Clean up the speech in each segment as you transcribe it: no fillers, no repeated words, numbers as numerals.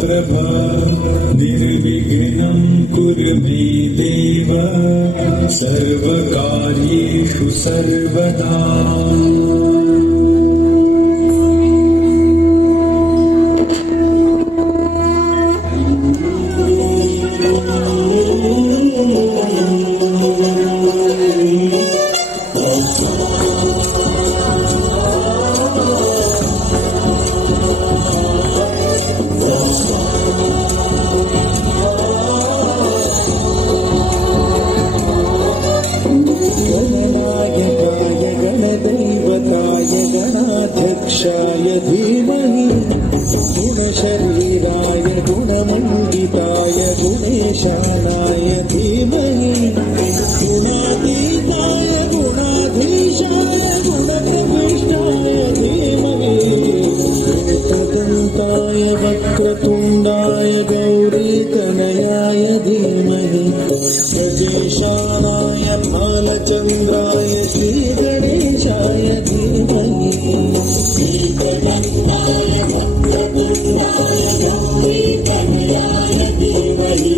प्रभ निर्विघ्नं कुरु मे देव सर्वकार्येषु सर्वदा। गणाध्यक्षाय धीमहि गुणशरीराय गुणमण्डिताय गुणेशानाय धीमहि गुणातीताय गुणाधीशाय गुणप्रविष्टाय धीमहि एकदन्ताय वक्रतुण्डाय गौरीतनयाय धीमहि गजेशानाय भालचन्द्राय श्रीगणेशाय धीमहि एकदन्ताय वक्रतुण्डाय गौरीतनयाय धीमहि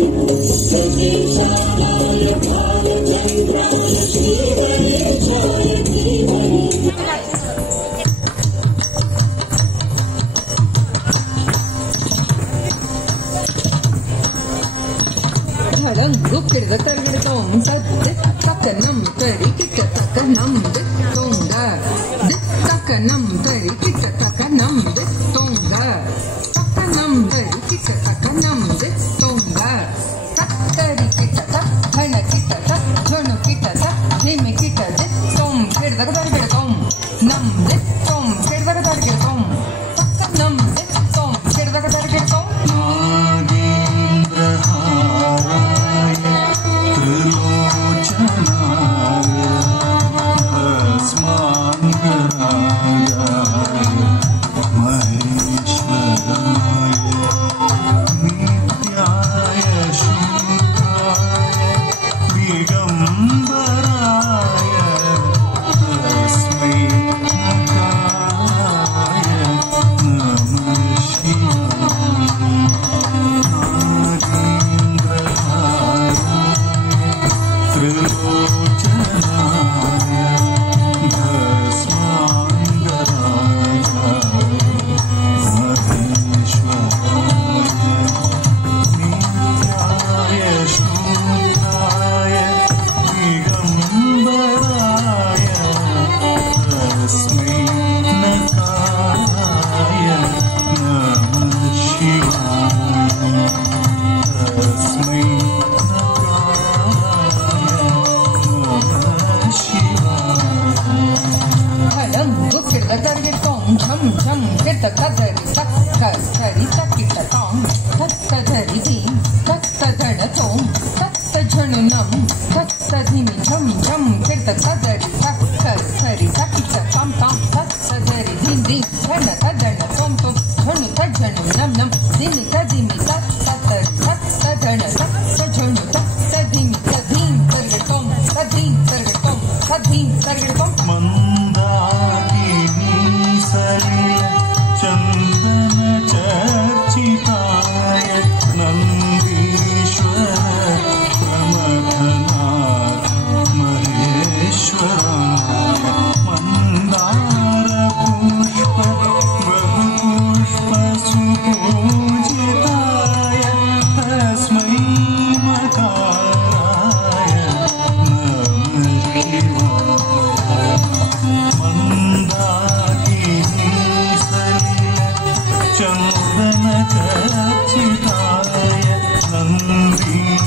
गजेशानाय भालचन्द्राय श्रीगणेशाय धीमहि। Look at the target takanam tarikita takanam tonga takanam tarikita takanam tonga takanam tarikita takanam tonga tarikita takhanakita takhanukita takhemikita tom kedda target tom nam tom kedda target tom takanam tom kedda target tom चंदन चर्चिताय नंदी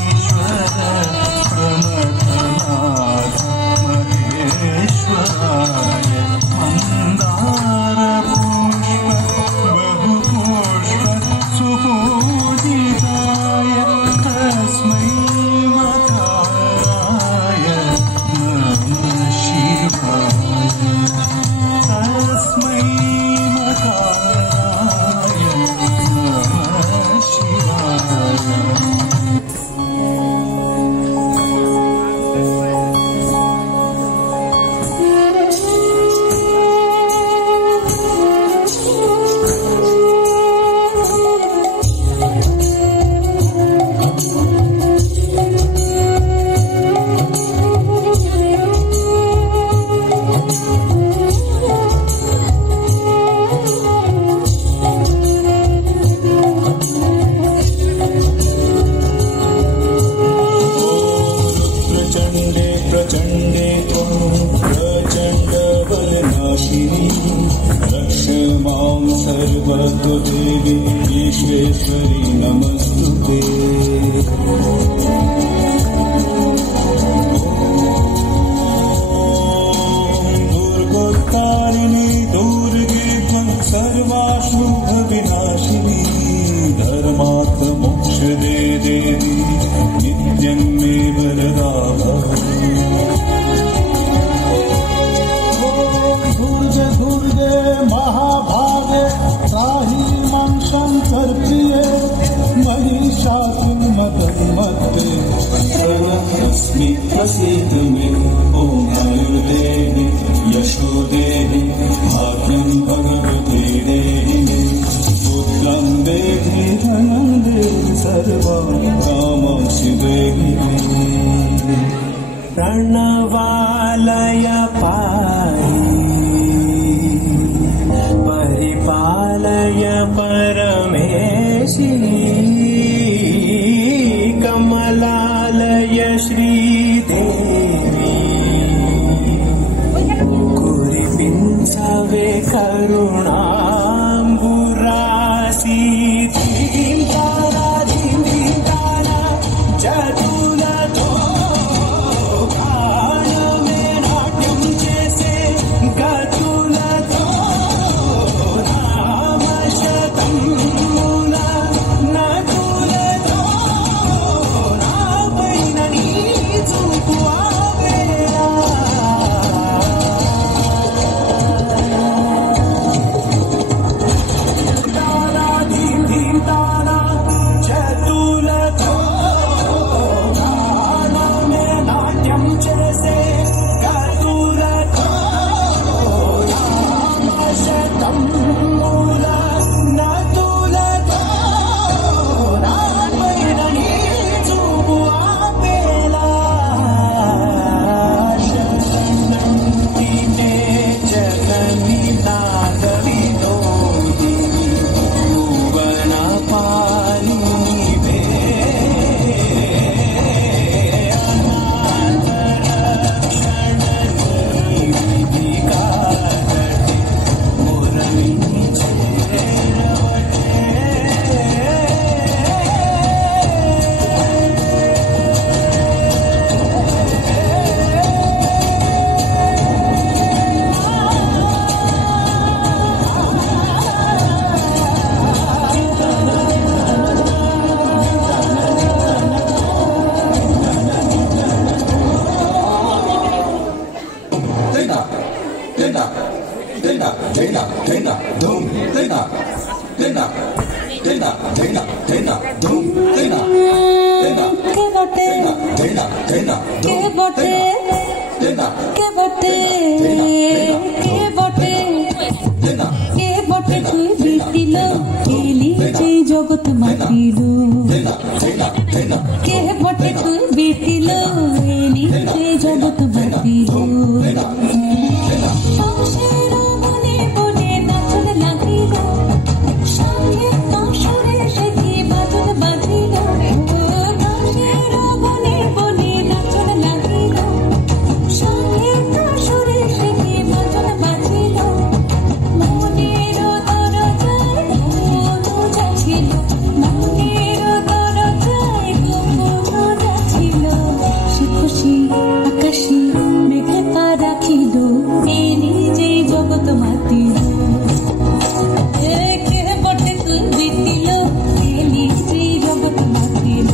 शाकिन्मतन्मत्ते प्रणतोऽस्मि प्रसीद मे ॐ आयुर्देहि यशोदेहि भाग्यं भगवते देहि मे पुत्रं देहि धनं देहि सर्वं कामांसि देहि मे प्रणवालय पाहि परिपालय परमेशि कमलालय श्रीदेवी कुरिपिंसवे करुणाम्बुरासि धीं तारा चतुलतो गानमे नाट्यं చేసే గతులతో రామశతం మూల నకులతో నాపైన నీ చూపు ఆవేలా తారా ధీం తారా చతులతో గానమే నాట్యం చేసే గతులతో రామశతం మూల నతులతో నాపైన నీ చూపు ఆపేలా శరణంతినే జగన్నినాథవినోది భువన పాలి నీవే জগৎ মাতিল কে বটে তুই বিতিল এলি যে জগৎ মাতিল সংসার মনে মনে নাচন লাগিল সঙ্গে সংসারে সে কি বাঁধন বাঁধিল সংসার মনে মনে নাচন লাগিল সঙ্গে সংসারে সে কি বাঁধন বাঁধিল মনের দরজায় গোপন যাচ্ছিল মনের দরজায় গোপন যাচ্ছিল সে খুশি আকাশে মেঘে পা রাখিল এই নিজেই জগৎ মাতিল কে বটে তুই বিতিল এই নিজেই জগৎ মাতিল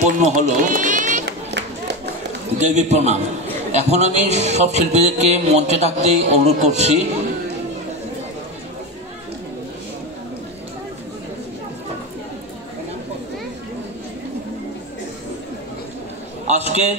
সম্পন্ন হলো দেবী প্রণাম। এখন আমি সব শিল্পীদেরকে মঞ্চে ডাকতে অনুরোধ করছি। আজকের